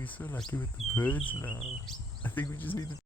we're so lucky with the birds now. I think we just need to